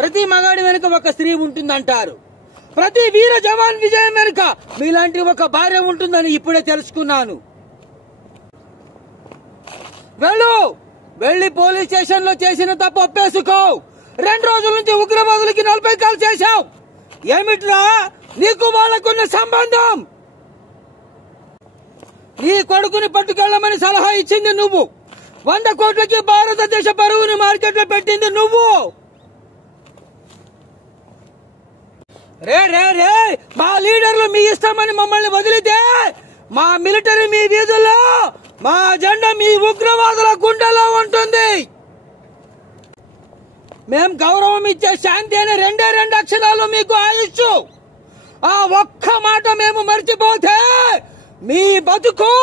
ప్రతి మగాడి వెనుక ఒక స్త్రీ ఉంటుందంటారు. ప్రతి వీర జవాన్ విజయం వెనుక మీలాంటి ఒక భార్య ఉంటుందని ఇప్పుడే తెలుసుకున్నాను. వెళ్లి పోలీస్ స్టేషన్ లో చేసిన తప్పు ఒప్పేసుకో. 2 రోజుల నుంచి ఉగ్రవాదులకి 40 కాల్ చేశావు. ఏమిట్రా నీకు వాళ్ళకున్న సంబంధం? నీ కొడుకుని పట్టుకెళ్లమని సలహా ఇచ్చింది నువ్వు. 100 కోట్లకి భారతదేశ పరువుని మార్కెట్ లో పెట్టింది నువ్వు. రే మా లీడర్లు మీ ఇష్టమని మమ్మల్ని వదిలితే మా మిలిటరీ మీ వీధుల్లో, మా జెండా మీ ఉగ్రవాదుల గుండెలో ఉంటుంది. మేం గౌరవం ఇచ్చే శాంతి అనే 2 అక్షరాలు మీకు ఆయుష్. ఆ ఒక్క మాట మేము మర్చిపోతే మీ బతుకు